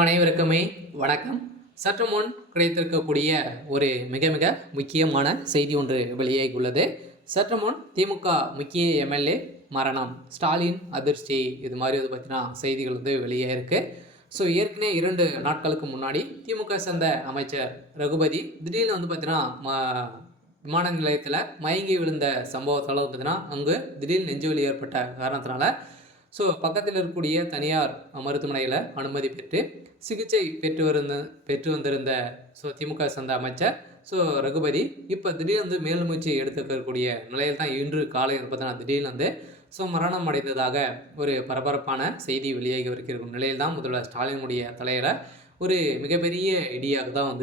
அனைவருக்குமே வணக்கம். சற்று முன் கிடைத்திருக்கக்கூடிய ஒரு மிக மிக முக்கியமான செய்தி ஒன்று வெளியாகியுள்ளது. சற்று முன் திமுக முக்கிய எம்எல்ஏ மரணம், ஸ்டாலின் அதிர்ச்சி, இது மாதிரி பார்த்தீங்கன்னா செய்திகள் வெளியாயிருக்கு. ஸோ ஏற்கனவே 2 நாட்களுக்கு முன்னாடி திமுக சேர்ந்த அமைச்சர் ரகுபதி திடீர்னு பார்த்தீங்கன்னா விமான நிலையத்தில் மயங்கி விழுந்த சம்பவத்தால் பார்த்தீங்கன்னா அங்கு திடீர்னு நெஞ்சுவலி ஏற்பட்ட காரணத்தினால பக்கத்தில் இருக்கக்கூடிய தனியார் மருத்துவமனையில் அனுமதி பெற்று சிகிச்சை பெற்று வந்திருந்த திமுக சேர்ந்த அமைச்சர் ரகுபதி இப்போ திடீர்னு மேல் மூச்சு எடுத்துக்கக்கூடிய நிலையில் தான் இன்று காலை பார்த்தீங்கன்னா திடீர்னு மரணம் அடைந்ததாக ஒரு பரபரப்பான செய்தி வெளியாகி இருக்கிற நிலையில் தான் முதல்வர் ஸ்டாலினுடைய தலையில் ஒரு மிகப்பெரிய இடியாக தான்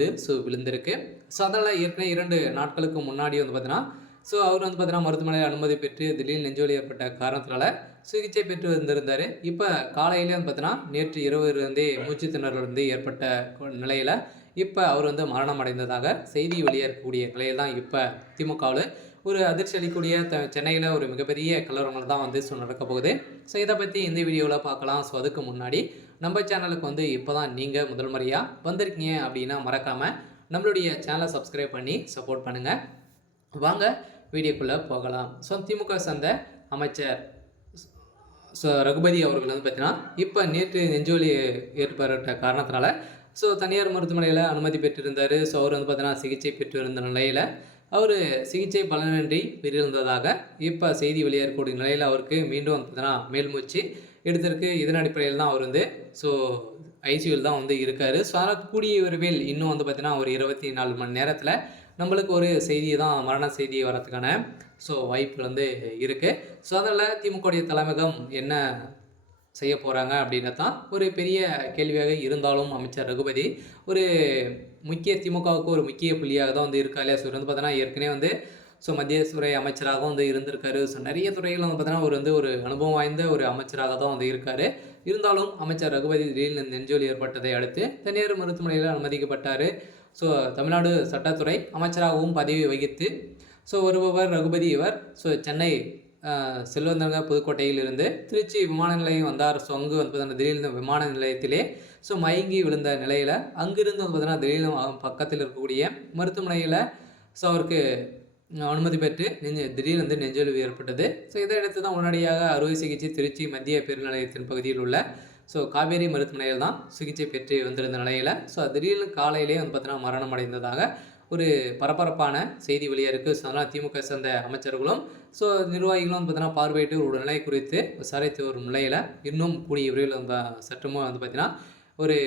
விழுந்திருக்கு. அதனால் ஏற்கனவே 2 நாட்களுக்கு முன்னாடி பார்த்தீங்கன்னா அவர் பார்த்தீங்கன்னா மருத்துவமனையில் அனுமதி பெற்று திடீர்னு நெஞ்சொலி ஏற்பட்ட காரணத்தினால சிகிச்சை பெற்று வந்திருந்தார். இப்போ காலையிலே பார்த்தீங்கன்னா நேற்று இரவுலேருந்தே மூச்சு திணறலிருந்து ஏற்பட்ட நிலையில் இப்போ அவர் மரணம் அடைந்ததாக செய்தி வெளியேறக்கூடிய நிலையில் தான் இப்போ திமுகவில் ஒரு அதிர்ச்சி அளிக்கக்கூடிய சென்னையில் ஒரு மிகப்பெரிய கலவரங்கள் தான் நடக்க போகுது. இதை பற்றி இந்த வீடியோவில் பார்க்கலாம். அதுக்கு முன்னாடி நம்ம சேனலுக்கு இப்போ தான் நீங்கள் முதல் முறையாக வந்திருக்கீங்க அப்படின்னா மறக்காமல் நம்மளுடைய சேனலை சப்ஸ்கிரைப் பண்ணி சப்போர்ட் பண்ணுங்கள். வாங்க வீடியோக்குள்ளே போகலாம். திமுக சேர்ந்த அமைச்சர் ரகுபதி அவர்கள் பார்த்தீங்கன்னா இப்போ நேற்று நெஞ்சொலி ஏற்பட்ட காரணத்தினால தனியார் மருத்துவமனையில் அனுமதி பெற்றிருந்தார். அவர் பார்த்தீங்கன்னா சிகிச்சை பெற்று இருந்த நிலையில் அவர் சிகிச்சை பலனின்றி உயிரிழந்ததாக இப்போ செய்தி வெளியேறக்கூடிய நிலையில் அவருக்கு மீண்டும் பார்த்தீங்கன்னா மேல்மூச்சு எடுத்திருக்கு. இதன் அடிப்படையில் தான் அவர் ஐசியூவில் தான் இருக்கார். ஆனால் கூடிய விரைவில் இன்னும் பார்த்தீங்கன்னா ஒரு 24 மணி நேரத்தில் நம்மளுக்கு ஒரு செய்தி தான் மரண செய்தி வரதுக்கான வாய்ப்பு இருக்குது. அதனால் திமுகவுடைய தலைமையகம் என்ன செய்ய போகிறாங்க அப்படின்னு தான் ஒரு பெரிய கேள்வியாக இருந்தாலும் அமைச்சர் ரகுபதி ஒரு முக்கிய திமுகவுக்கு ஒரு முக்கிய புள்ளியாக தான் இருக்கா இல்லையா. பார்த்தீங்கன்னா ஏற்கனவே மத்திய துறை அமைச்சராகவும் இருந்திருக்காரு. நிறைய துறைகள் பார்த்தீங்கன்னா ஒரு அனுபவம் வாய்ந்த ஒரு அமைச்சராக தான் இருக்கார். இருந்தாலும் அமைச்சர் ரகுபதி திடீர்னு நெஞ்சொலி ஏற்பட்டதை அடுத்து தனியார் மருத்துவமனையில் அனுமதிக்கப்பட்டார். தமிழ்நாடு சட்டத்துறை அமைச்சராகவும் பதவி வகித்து வருபவர் ரகுபதி. இவர் சென்னை செல்வந்தங்க புதுக்கோட்டையிலிருந்து திருச்சி விமான நிலையம் வந்தார். அங்கு திடீர்னு விமான நிலையத்திலே மயங்கி விழுந்த நிலையில் அங்கிருந்து பார்த்தீங்கன்னா திடீர்னு பக்கத்தில் இருக்கக்கூடிய மருத்துவமனையில் அவருக்கு அனுமதி பெற்று திடீர்னு நெஞ்சொலிவு ஏற்பட்டது. இதை அடுத்து தான் உடனடியாக அறுவை சிகிச்சை திருச்சி மத்திய பெருநிலையத்தின் பகுதியில் உள்ள காவேரி மருத்துவமனையில் தான் சிகிச்சை பெற்று வந்திருந்த நிலையில் திடீர்னு காலையிலே பார்த்தீங்கன்னா மரணம் அடைந்ததாக ஒரு பரபரப்பான செய்தி வெளியாக இருக்குது. அதனால் திமுக சேர்ந்த அமைச்சர்களும் நிர்வாகிகளும் பார்த்தீங்கன்னா பார்வையிட்டு உடல்நிலை குறித்து விசாரித்து வரும் நிலையில் இன்னும் கூடிய விரைவில் சற்றுமும் பார்த்தீங்கன்னா ஒரு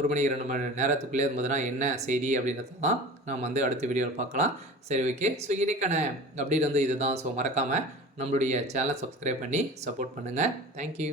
1 மணி 2 மணி நேரத்துக்குள்ளே பார்த்தீங்கன்னா என்ன செய்தி அப்படின்றத தான் நாம் அடுத்த வீடியோவில் பார்க்கலாம். சரி, ஓகே. இன்னைக்கான அப்டேட் இதுதான். மறக்காமல் நம்மளுடைய சேனலை சப்ஸ்கிரைப் பண்ணி சப்போர்ட் பண்ணுங்கள். தேங்க்யூ.